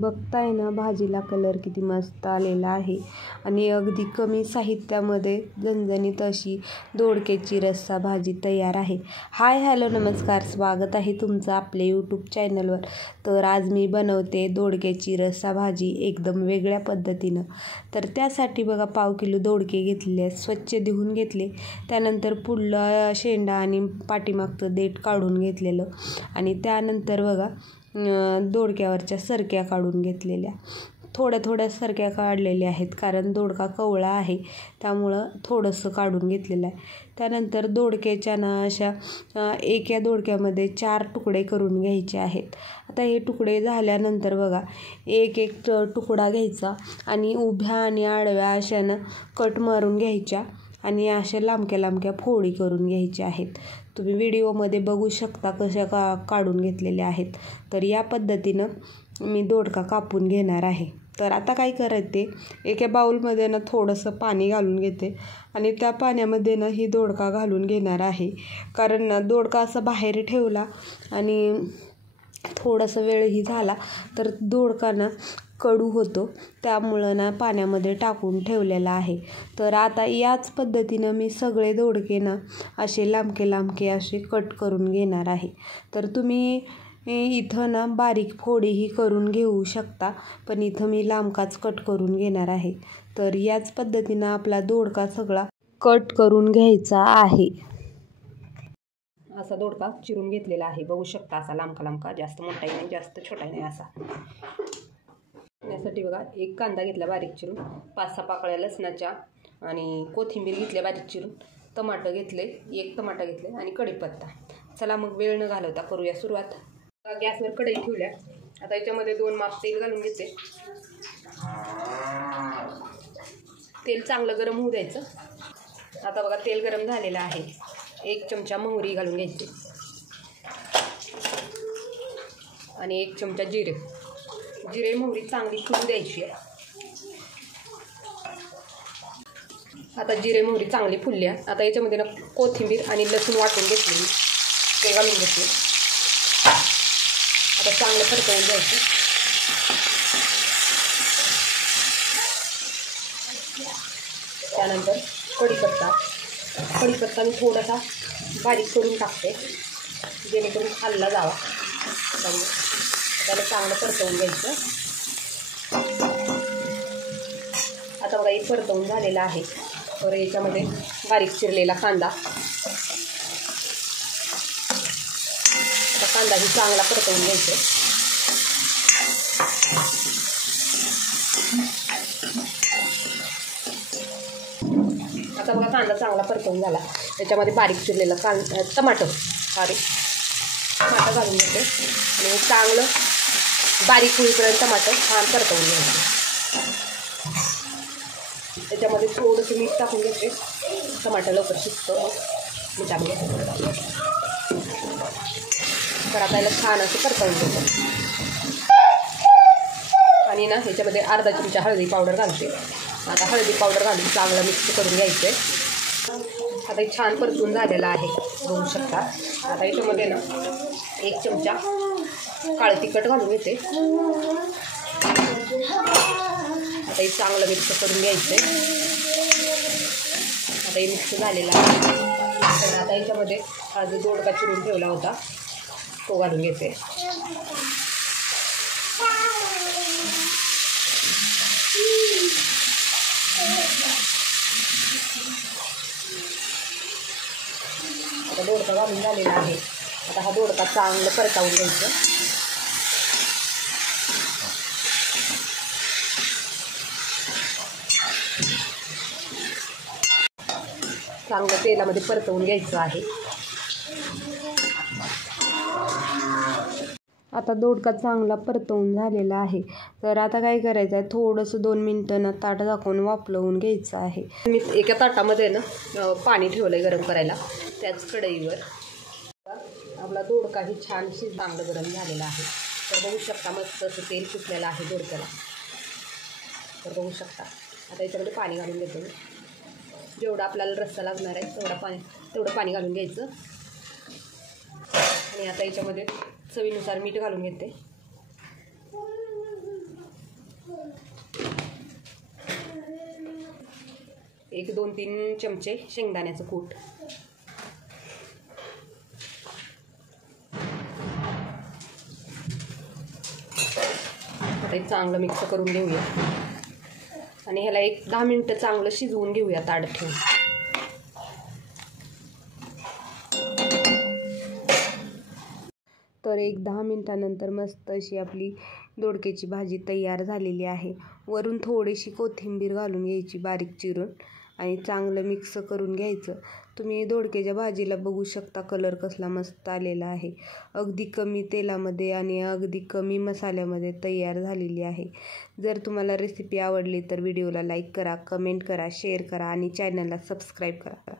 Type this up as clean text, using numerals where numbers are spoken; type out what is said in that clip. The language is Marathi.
बघताय ना भाजीला कलर किती मस्त आलेला आहे आणि अगदी कमी साहित्यामध्ये झणझणीत अशी दोडक्याची रस्सा भाजी तयार आहे. हाय हॅलो नमस्कार, स्वागत आहे तुमचं आपल्या यूट्यूब चॅनलवर. तर आज मी बनवते दोडक्याची रस्सा भाजी एकदम वेगळ्या पद्धतीनं. तर त्यासाठी बघा पाव किलो दोडके घेतले, स्वच्छ धुवून घेतले. त्यानंतर पुढलं शेंडा आणि पाठीमागचं देठ काढून घेतलेलं आणि त्यानंतर बघा दोडक्यावरच्या सरक्या काढून घेतलेल्या. थोड्या सरक्या काढलेल्या आहेत कारण दोडका कवळा आहे त्यामुळं थोडंसं काढून घेतलेलं आहे. त्यानंतर दोडक्याच्या ना अशा एका दोडक्यामध्ये 4 तुकडे करून घ्यायचे आहेत. आता हे तुकडे झाल्यानंतर बघा एक तुकडा घ्यायचा आणि उभ्या आणि आडव्या अशानं कट मारून घ्यायच्या आणि अशा लांबक्या फोडी करून घ्यायच्या आहेत. तुम्ही व्हिडिओमध्ये बघू शकता कशा काढून घेतलेल्या आहेत. तर या पद्धतीनं मी दोडका कापून घेणार आहे. तर आता काय करायचं ते एका बाउलमध्ये ना थोडंसं पाणी घालून घेते आणि त्या पाण्यामध्ये ना ही दोडका घालून घेणार आहे. कारण ना दोडका असा बाहेर ठेवला आणि थोडासा वेळही झाला तर दोडका ना कडू होतो, त्यामुळं ना पाण्यामध्ये टाकून ठेवलेला आहे. तर आता याच पद्धतीनं मी सगळे दोडके ना असे लांबके असे कट करून घेणार आहे. तर तुम्ही इथं ना बारीक फोडीही करून घेऊ शकता, पण इथं मी लांबकाच कट करून घेणार आहे. तर याच पद्धतीनं आपला दोडका सगळा कट करून घ्यायचा आहे. असा दोडका चिरून घेतलेला आहे, बघू शकता. असा लांबका, जास्त मोठाही नाही जास्त छोटाही नाही असा. यासाठी बघा एक कांदा घेतला बारीक चिरून, 5-6 पाकळ्या लसणाच्या आणि कोथिंबीर घेतल्या बारीक चिरून, टमाटर घेतले, 1 टमाटर घेतले आणि कढीपत्ता. चला मग वेळ न घालवता करूया सुरुवात. गॅसवर कढई ठेवल्या. आता याच्यामध्ये 2 माप तेल घालून घेते. तेल चांगलं गरम होऊ द्यायचं. आता बघा तेल गरम झालेलं आहे. 1 चमचा मोहरी घालून घ्यायची आणि 1 चमचा जिरे मोहरी चांगली फुलू द्यायची आहे. आता जिरे मोहरी चांगली फुलल्या. आता याच्यामध्ये ना कोथिंबीर आणि लसूण वाटून घेतली ते घालून घेतले. आता चांगलं परतवून घ्यायचं. त्यानंतर कढीपत्ता मी थोडासा बारीक करून टाकते जेणेकरून खाल्ला जावा. त्याला चांगलं परतवून घ्यायचं. आता बघा हे परतवून झालेलं आहे. तर याच्यामध्ये बारीक चिरलेला कांदा, आता कांदाही चांगला परतवून घ्यायचा. आता बघा कांदा चांगला परतवून झाला. त्याच्यामध्ये बारीक चिरलेला टमाटर घालून घेते आणि चांगलं बारीक होईपर्यंत टमाटर छान परतवून घ्यायचं. त्याच्यामध्ये थोडंसं मीठ टाकून घेते, टमाटर लवकर शिजतं मिठामध्ये. तर आता याला छान असं परतवून घेतो आणि ना ह्याच्यामध्ये अर्धा चमचा हळदी पावडर घालते. आता हळदी पावडर घालून चांगलं मिक्स करून घ्यायचे. आता हे छान परतून झालेलं आहे, बघू शकता. आता याच्यामध्ये ना 1 चमचा काळं तिखट घालून घेते. आता हे चांगलं मिक्स करून घ्यायचं आहे. आता हे मिक्स झालेलं आहे. तर आता याच्यामध्ये हा जो दोडका चिरून ठेवला होता तो घालून घेते. आता दोडका घालून झालेला आहे. आता हा दोडका चांगलं परतवून घ्यायचं. चांगलं तेलामध्ये परतवून घ्यायचं आहे. आता दोडका चांगला परतवून झालेला आहे. तर आता काय करायचं आहे, थोडंसं 2 मिनटं ना ताट झाकून वाफलवून घ्यायचं आहे. मी एका ताटामध्ये ना पाणी ठेवलं आहे गरम करायला. त्याच कढईवर आपला दोडकाही छान चांगलं गरम झालेला आहे. तर बघू शकता मस्त असं तेल सुटलेलं आहे दोडक्याला. तर बघू शकता. आता याच्यामध्ये पाणी घालून घेतो. जेवढं आपल्याला रस्सा लागणार आहे तेवढं पाणी घालून घ्यायचं आणि आता याच्यामध्ये चवीनुसार मीठ घालून घेते. एक 2-3 चमचे शेंगदाण्याचं कूट. आता एक चांगलं मिक्स करून घेऊया आणि ह्याला एक 10 मिनिटं चांगलं शिजवून घेऊया ताट ठेवून. तर एक 10 मिनिटानंतर मस्त अशी आपली दोडक्याची भाजी तयार झालेली आहे. वरून थोडीशी कोथिंबीर घालून घ्यायची बारीक चिरून आणि चांगलं मिक्स करून घ्यायचं. तुम्ही दोडक्याच्या भाजीला बघू शकता कलर कसला मस्त आलेला आहे. अगदी कमी तेलामध्ये आणि अगदी कमी मसाल्यामध्ये तयार झालेली आहे. जर तुम्हाला रेसिपी आवडली तर व्हिडिओला लाईक करा, कमेंट करा, शेअर करा आणि चॅनलला सबस्क्राईब करा.